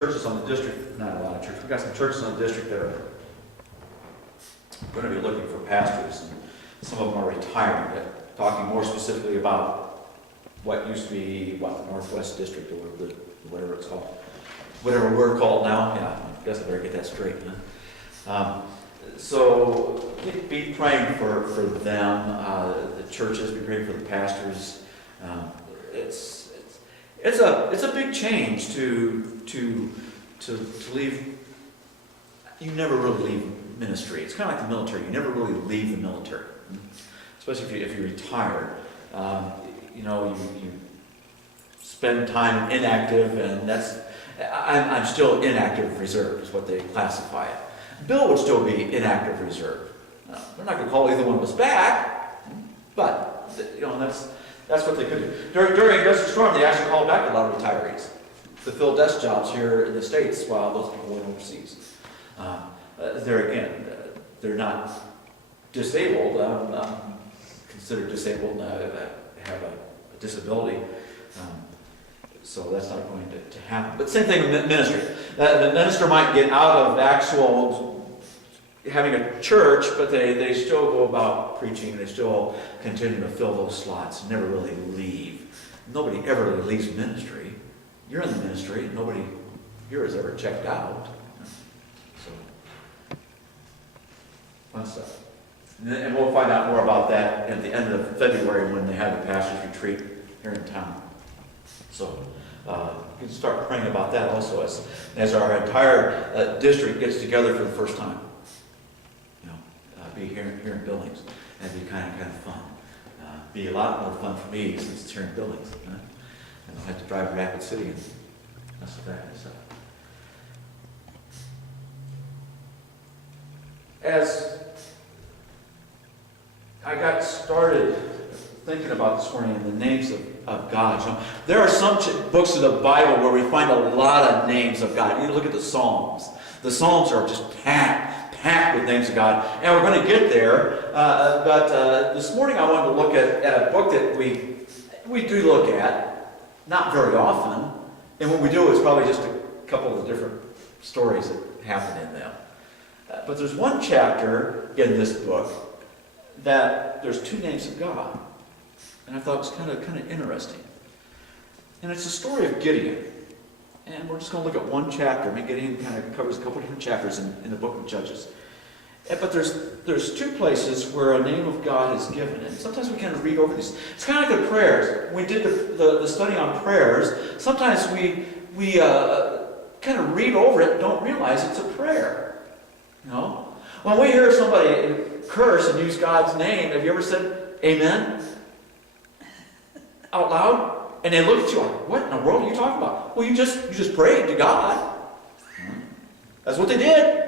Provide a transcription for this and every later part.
churches on the district, not a lot of churches, we've got some churches on the district that are going to be looking for pastors, and some of them are retiring, but talking more specifically about what used to be, the Northwest District, or whatever it's called, whatever we're called now. Yeah, I guess I better get that straight, huh? So be praying for them, the churches, be praying for the pastors. It's a big change to leave. You never really leave ministry. It's kind of like the military. You never really leave the military, especially if you retire. You spend time inactive, and I'm still inactive reserve is what they classify it. Bill would still be inactive reserve. They're not going to call either one of us back, but that's what they could do. During Desert Storm, they actually called back a lot of retirees to fill desk jobs here in the States while those people went overseas. They're not disabled, considered disabled, have a disability. So that's not going to happen. But same thing with ministry. The minister might get out of actual having a church, but they still go about preaching. They still continue to fill those slots, never really leave. Nobody ever really leaves ministry. You're in the ministry. Nobody here has ever checked out. So, fun stuff. And we'll find out more about that at the end of February when they have the pastors' retreat here in town. So you can start praying about that also as our entire district gets together for the first time. Be here in Billings. That'd be kind of fun. Be a lot more fun for me since it's here in Billings. And I'll have to drive to Rapid City and mess with that kind of stuff. As I got started thinking about this morning the names of God, there are some books of the Bible where we find a lot of names of God. You look at the Psalms. The Psalms are just packed with names of God. And we're going to get there. But this morning I wanted to look at a book that we do look at, not very often. And when we do, it's probably just a couple of different stories that happen in them. But there's one chapter in this book that there's two names of God. And I thought it was kind of interesting. And it's the story of Gideon. And we're just going to look at one chapter. I mean, Gideon kind of covers a couple different chapters in the book of Judges. But there's two places where a name of God is given. And sometimes we kind of read over these. It's kind of like the prayers. When we did the study on prayers, sometimes we kind of read over it and don't realize it's a prayer. When we hear somebody curse and use God's name, have you ever said amen out loud? And they look at you like, what in the world are you talking about? Well, you just prayed to God. That's what they did.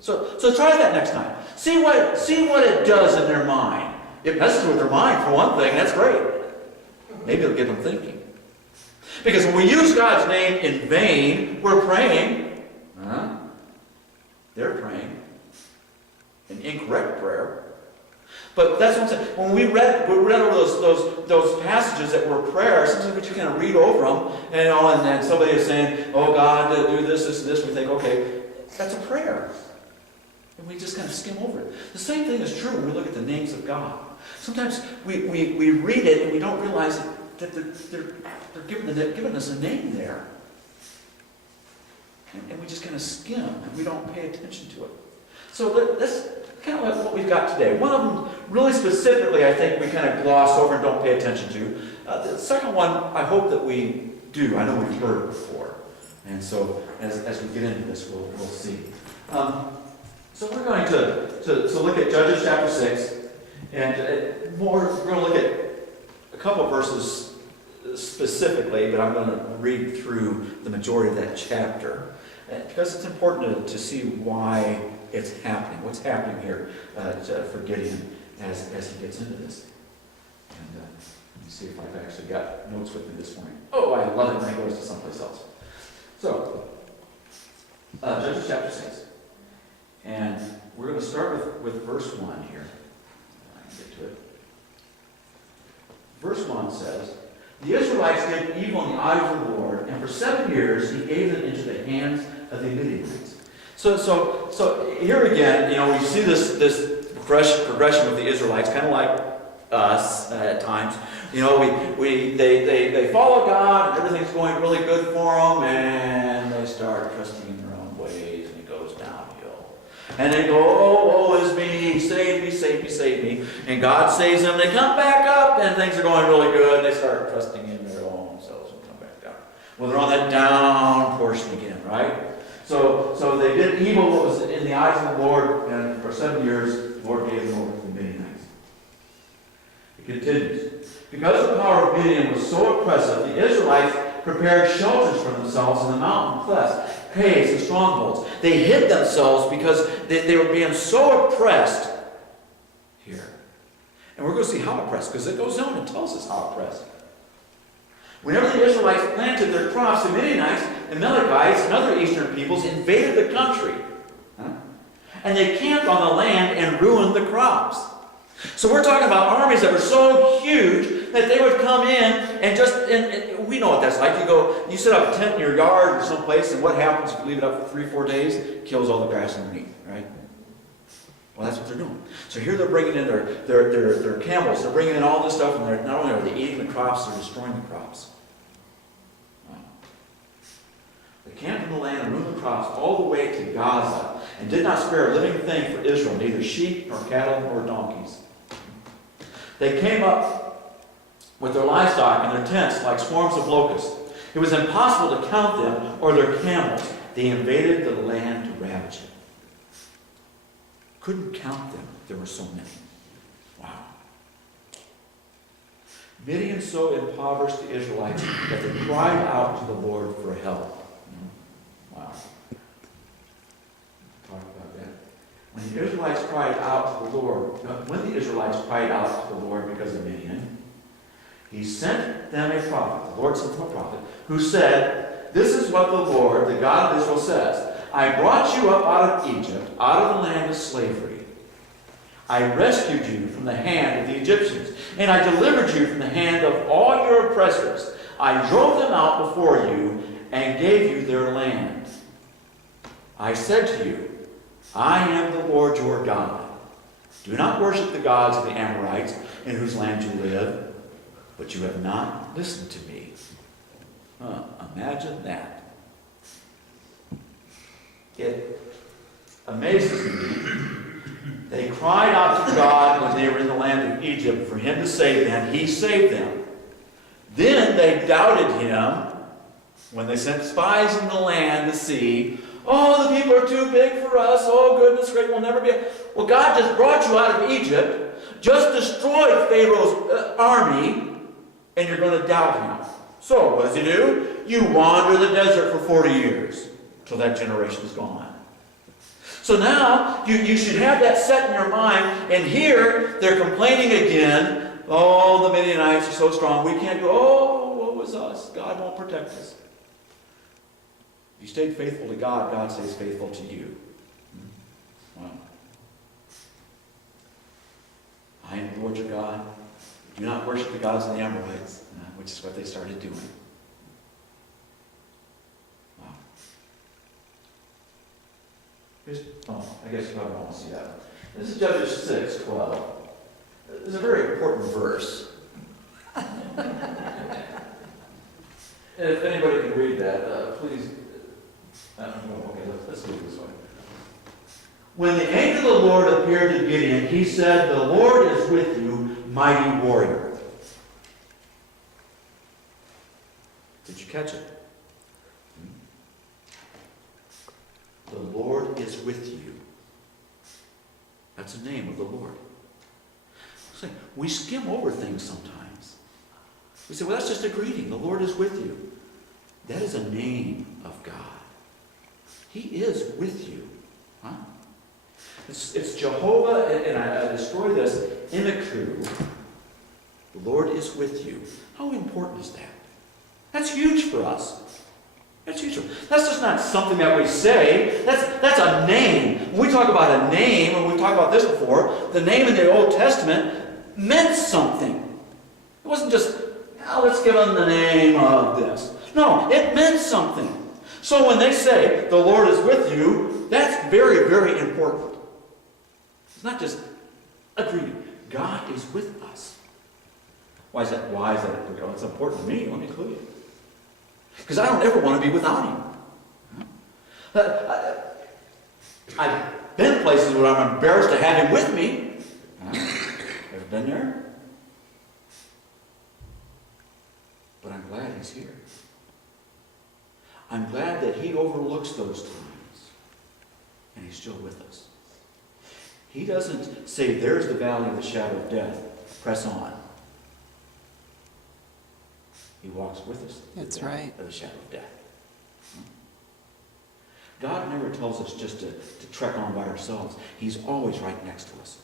So try that next time. See what it does in their mind. It messes with their mind for one thing. That's great. Maybe it'll get them thinking. Because when we use God's name in vain, we're praying. They're praying an incorrect prayer. But that's what I'm saying. When we read over those passages that were prayers, sometimes we just kind of read over them, and then somebody is saying, "Oh God, do this, this, and this." We think, "Okay, that's a prayer," and we just kind of skim over it. The same thing is true when we look at the names of God. Sometimes we read it and we don't realize that they're giving us a name there, and we just kind of skim and we don't pay attention to it. So that's kind of what we've got today. One of them, really specifically, I think we kind of gloss over and don't pay attention to. The second one, I hope that we do. I know we've heard it before. And so, as we get into this, we'll see. So we're going to look at Judges chapter 6. And we're going to look at a couple of verses specifically, but I'm going to read through the majority of that chapter. Because it's important to see why it's happening, what's happening here for Gideon as he gets into this. And let me see if I've actually got notes with me this morning. Oh, I love it when it goes to someplace else. So, Judges chapter 6. And we're going to start with verse 1 here. I can get to it. Verse 1 says, The Israelites did evil in the eyes of the Lord, and for 7 years he gave them into the hands of the Midianites. So here again, we see this progression of the Israelites, kind of like us at times. They follow God, and everything's going really good for them, and they start trusting in their own ways, and it goes downhill. And they go, oh, woe is me, save me, save me, save me. And God saves them. They come back up, and things are going really good. They start trusting in their own selves and come back down. Well, they're on that down portion again, right? So they did evil what was in the eyes of the Lord, and for 7 years, the Lord gave them over to the Midianites. It continues. Because the power of Midian was so oppressive, the Israelites prepared shelters for themselves in the mountain clefts, caves, and strongholds. They hid themselves because they were being so oppressed here. And we're going to see how oppressed, because it goes on and tells us how oppressed. Whenever the Israelites planted their crops, the Midianites, the Amalekites, and other eastern peoples invaded the country. And they camped on the land and ruined the crops. So we're talking about armies that were so huge that they would come in and we know what that's like. You set up a tent in your yard or someplace, and what happens if you leave it up for 3-4 days? It kills all the grass underneath, right? Well, that's what they're doing. So here they're bringing in their camels. They're bringing in all this stuff, and not only are they eating the crops, they're destroying the crops. Wow. They camped in the land and ruined the crops all the way to Gaza, and did not spare a living thing for Israel, neither sheep, nor cattle, nor donkeys. They came up with their livestock and their tents like swarms of locusts. It was impossible to count them or their camels. They invaded the land to ravage it. Couldn't count them. There were so many. Wow. Midian so impoverished the Israelites that they cried out to the Lord for help. Wow. Talk about that. When the Israelites cried out to the Lord because of Midian, he sent them a prophet. The Lord sent them a prophet who said, "This is what the Lord, the God of Israel, says. I brought you up out of Egypt, out of the land of slavery. I rescued you from the hand of the Egyptians, and I delivered you from the hand of all your oppressors. I drove them out before you and gave you their land. I said to you, I am the Lord your God. Do not worship the gods of the Amorites in whose land you live, but you have not listened to me." Imagine that. It amazes me. They cried out to God when they were in the land of Egypt for him to save them. He saved them. Then they doubted him when they sent spies in the land to see, "Oh, the people are too big for us. Oh, goodness great, we'll never be." Well, God just brought you out of Egypt, just destroyed Pharaoh's army, and you're going to doubt him. So, what does he do? You wander the desert for 40 years till that generation is gone. So now, you should have that set in your mind, and here, they're complaining again. "Oh, the Midianites are so strong, we can't do, oh, woe was us. God won't protect us." If you stayed faithful to God, God stays faithful to you. Wow. I am the Lord your God. Do not worship the gods of the Amorites, which is what they started doing. Wow. I guess you probably don't want to see that. This is Judges 6:12. This is a very important verse. If anybody can read that, please. Okay, let's do it this way. When the angel of the Lord appeared to Gideon, he said, "The Lord is with you, mighty warrior." Did you catch it? The Lord is with you. That's the name of the Lord. We skim over things sometimes. We say, well, that's just a greeting. The Lord is with you. That is a name of God. He is with you. Huh? It's Jehovah, and I destroy this, Immaku. The Lord is with you. How important is that? That's huge for us. That's huge. That's just not something that we say. That's a name. When we talk about a name, and we've talked about this before, the name in the Old Testament meant something. It wasn't just, well, let's give them the name of this. No, it meant something. So when they say, the Lord is with you, that's very, very important. It's not just a greeting. God is with us. Why is that? Well, it's important to me. Let me clue you. Because I don't ever want to be without him. I've been places where I'm embarrassed to have him with me. Ever been there? But I'm glad he's here. I'm glad that he overlooks those times. And he's still with us. He doesn't say, there's the valley of the shadow of death. Press on. He walks with us. That's right. Of the shadow of death. God never tells us just to trek on by ourselves. He's always right next to us.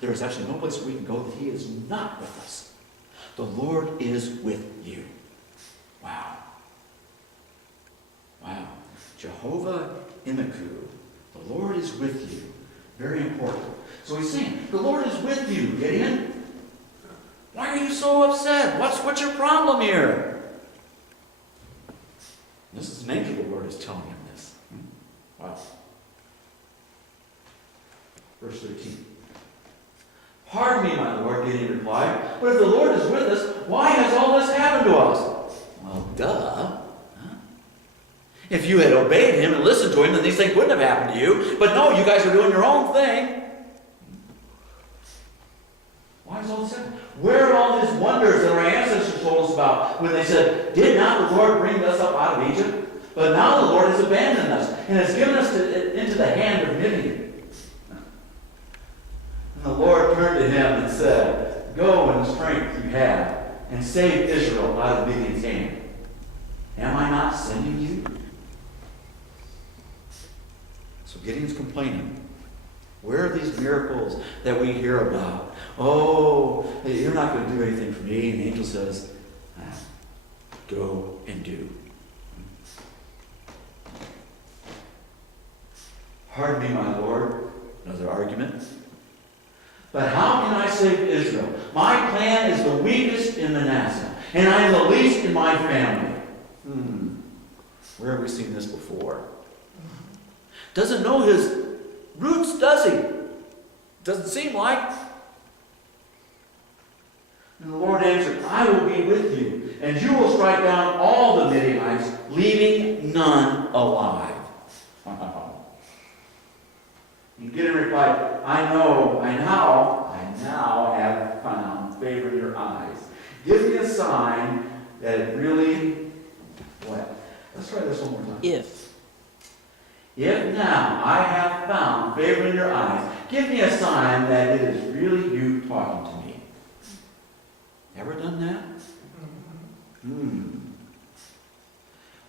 There is actually no place where we can go that he is not with us. The Lord is with you. Wow. Wow. Jehovah Immaku. The Lord is with you. Very important. So he's saying, the Lord is with you, Gideon. Why are you so upset? What's your problem here? This is an angel of the Lord is telling him this. Wow. Verse 13. Pardon me, my Lord, Gideon replied, but if the Lord is with us, why has all this happened to us? Well, duh. If you had obeyed him and listened to him, then these things wouldn't have happened to you. But no, you guys are doing your own thing. Why is all this happening? Where are all these wonders that our ancestors told us about when they said, did not the Lord bring us up out of Egypt? But now the Lord has abandoned us and has given us into the hand of Midian. And the Lord turned to him and said, go in the strength you have and save Israel out of Midian's hand. Am I not sending you? So Gideon's complaining. Where are these miracles that we hear about? Oh, you're not going to do anything for me. And the angel says, go and do. Pardon me, my Lord. Another argument. But how can I save Israel? My clan is the weakest in Manasseh, and I am the least in my family. Where have we seen this before? Doesn't know his roots, does he? Doesn't seem like. And the Lord answered, I will be with you, and you will strike down all the Midianites, leaving none alive. And Gideon replied, I now have found favor in your eyes. Give me a sign that it really, what? Let's try this one more time. If now I have found favor in your eyes, give me a sign that it is really you talking to me. Ever done that?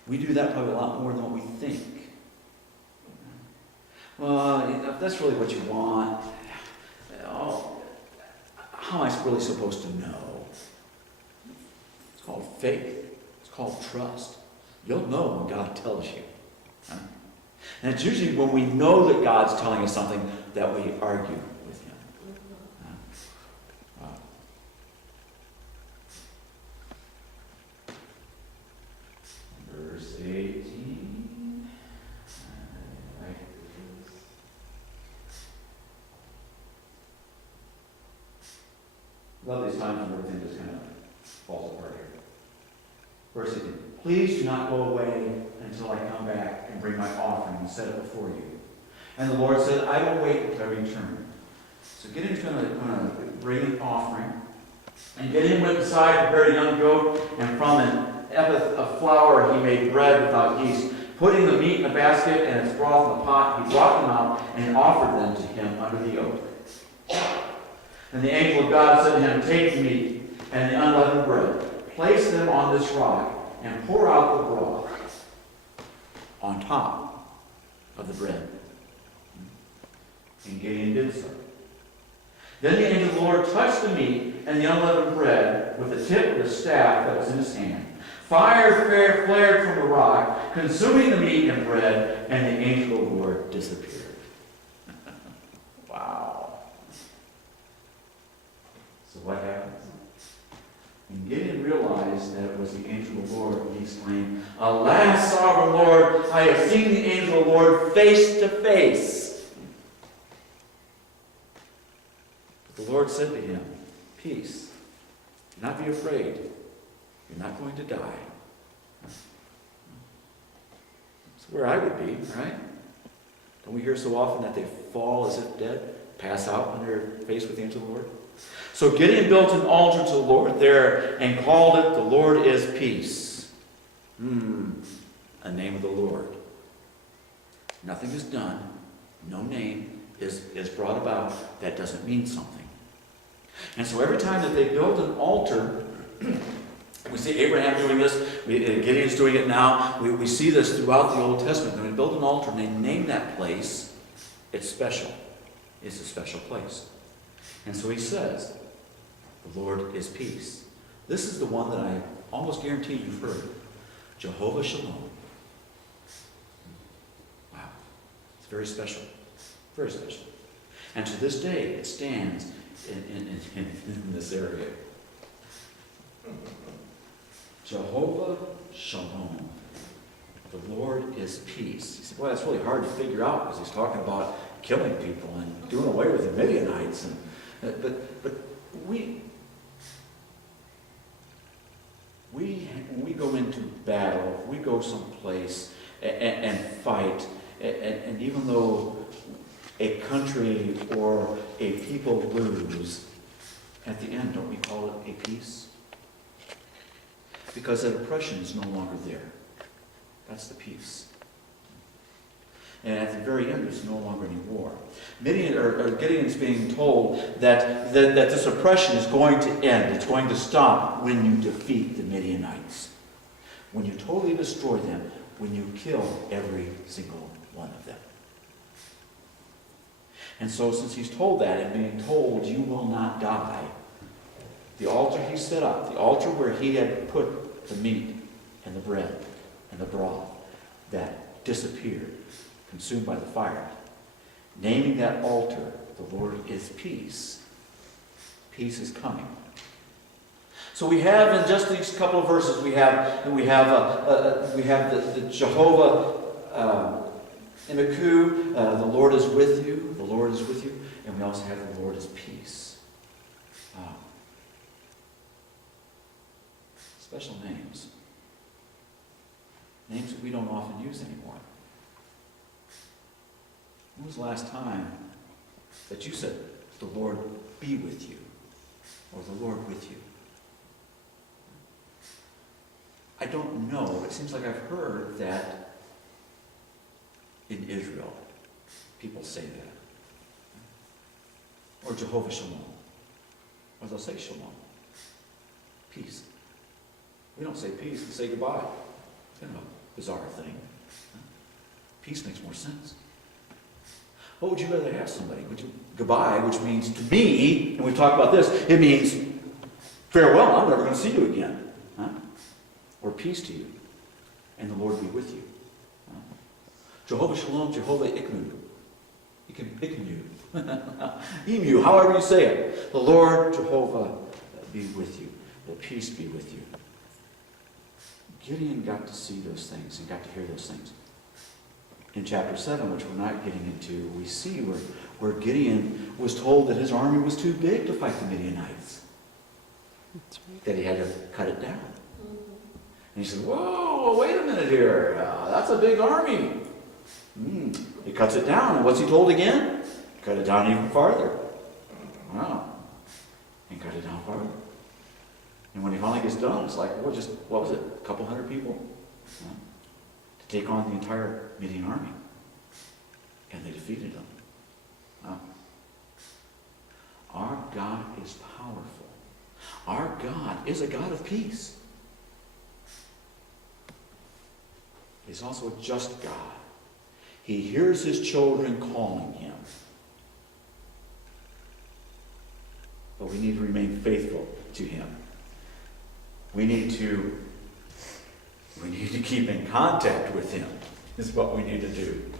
We do that probably a lot more than what we think. Well, if that's really what you want, how am I really supposed to know? It's called faith. It's called trust. You'll know when God tells you. Huh? And it's usually when we know that God's telling us something that we argue with him. Wow. Verse 18. Love these times when everything just kind of falls apart here. Verse 18. Please do not go away until I come back and bring my offering and set it before you. And the Lord said, I will wait until I return. So Gideon's going to bring an offering. And Gideon went inside, prepared a young goat, and from an ephah of flour he made bread without yeast. Putting the meat in a basket and its broth in the pot, he brought them out and offered them to him under the oak. And the angel of God said to him, take the meat and the unleavened bread, place them on this rock, and pour out the broth on top of the bread. And Gideon did so. Then the angel of the Lord touched the meat and the unleavened bread with the tip of the staff that was in his hand. Fire flared from the rock, consuming the meat and bread, and the angel of the Lord disappeared. Wow. So what happens? When Gideon realized exclaim, "Alas, sovereign Lord, I have seen the angel of the Lord face to face." But the Lord said to him, "Peace, do not be afraid. You're not going to die." That's where I would be, right? Don't we hear so often that they fall as if dead, pass out when they're faced with the angel of the Lord? So Gideon built an altar to the Lord there and called it, "The Lord is Peace." A name of the Lord. Nothing is done. No name is brought about. That doesn't mean something. And so every time that they build an altar, we see Abraham doing this, Gideon's doing it now. We see this throughout the Old Testament. When they build an altar and they name that place, it's special. It's a special place. And so he says, "The Lord is Peace." This is the one that I almost guarantee you've heard. Jehovah Shalom. Wow. It's very special. Very special. And to this day, it stands in this area. Jehovah Shalom. The Lord is Peace. You say, "Boy, that's really hard to figure out," because he's talking about killing people and doing away with the Midianites. But when we go into battle, we go someplace and fight, and even though a country or a people lose, at the end, don't we call it a peace? Because that oppression is no longer there. That's the peace. And at the very end, there's no longer any war. Gideon's being told that this oppression is going to end. It's going to stop when you defeat the Midianites. When you totally destroy them. When you kill every single one of them. And so since he's told that and being told you will not die, the altar he set up, the altar where he had put the meat and the bread and the broth that disappeared, consumed by the fire, naming that altar, "The Lord is Peace." Peace is coming. So we have in just these couple of verses, we have the Jehovah Immaku, the Lord is with you, the Lord is with you, and we also have the Lord is Peace. Special names. Names that we don't often use anymore. When was the last time that you said, "The Lord be with you," or "The Lord with you"? I don't know. It seems like I've heard that in Israel, people say that. Or Jehovah Shalom. Or they'll say Shalom. Peace. We don't say peace, we say goodbye. It's kind of a bizarre thing. Peace makes more sense. What would you rather have somebody? Goodbye, which means to me, and we've talked about this, it means farewell, I'm never going to see you again. Huh? Or peace to you, and the Lord be with you. Huh? Jehovah Shalom, Jehovah Iknu. Iknu. Emu, however you say it. The Lord, Jehovah, be with you. The peace be with you. Gideon got to see those things and got to hear those things. In chapter 7, which we're not getting into, we see where Gideon was told that his army was too big to fight the Midianites. That's right. That he had to cut it down. And he said, "Whoa, wait a minute here. That's a big army." He cuts it down. And what's he told again? Cut it down even farther. Wow. And cut it down farther. And when he finally gets done, it's like, what was it? A couple hundred people? To take on the entire Midian army. And they defeated them. Our God is powerful. Our God is a God of peace. He's also a just God. He hears his children calling him. But we need to remain faithful to him. We need to keep in contact with him, is what we need to do.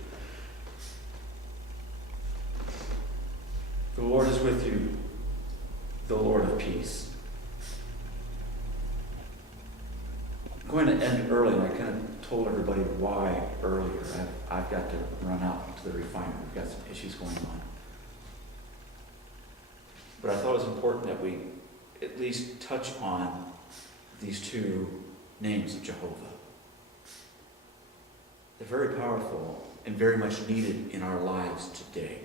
The Lord is with you, the Lord of peace. going to end early, and I kind of told everybody why earlier. I've got to run out to the refinery. We've got some issues going on. But I thought it was important that we at least touch on these two names of Jehovah. They're very powerful and very much needed in our lives today.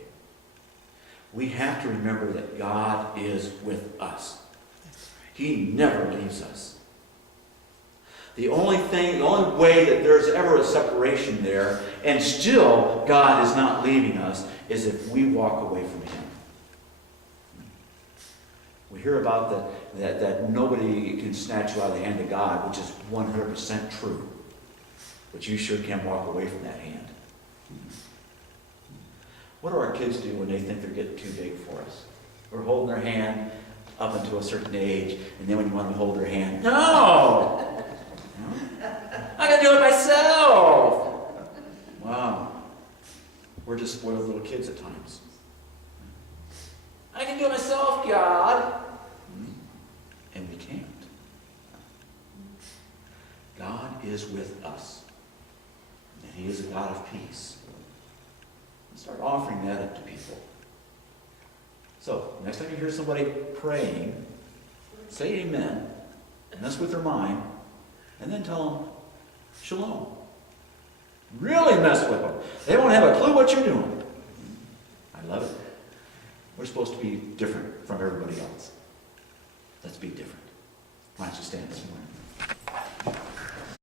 We have to remember that God is with us. He never leaves us. The only way that there's ever a separation there, and still God is not leaving us, is if we walk away from Him. We hear about that nobody can snatch you out of the hand of God, which is 100% true. But you sure can walk away from that hand. What do our kids do when they think they're getting too big for us? We're holding their hand up until a certain age, and then when you want to hold their hand, no! I gotta do it myself! Wow. We're just spoiled little kids at times. I can do it myself, God! And we can't. God is with us. And He is a God of peace. Start offering that up to people. So, next time you hear somebody praying, say amen, mess with their mind, and then tell them, shalom. Really mess with them. They won't have a clue what you're doing. I love it. We're supposed to be different from everybody else. Let's be different. Why don't you stand this morning?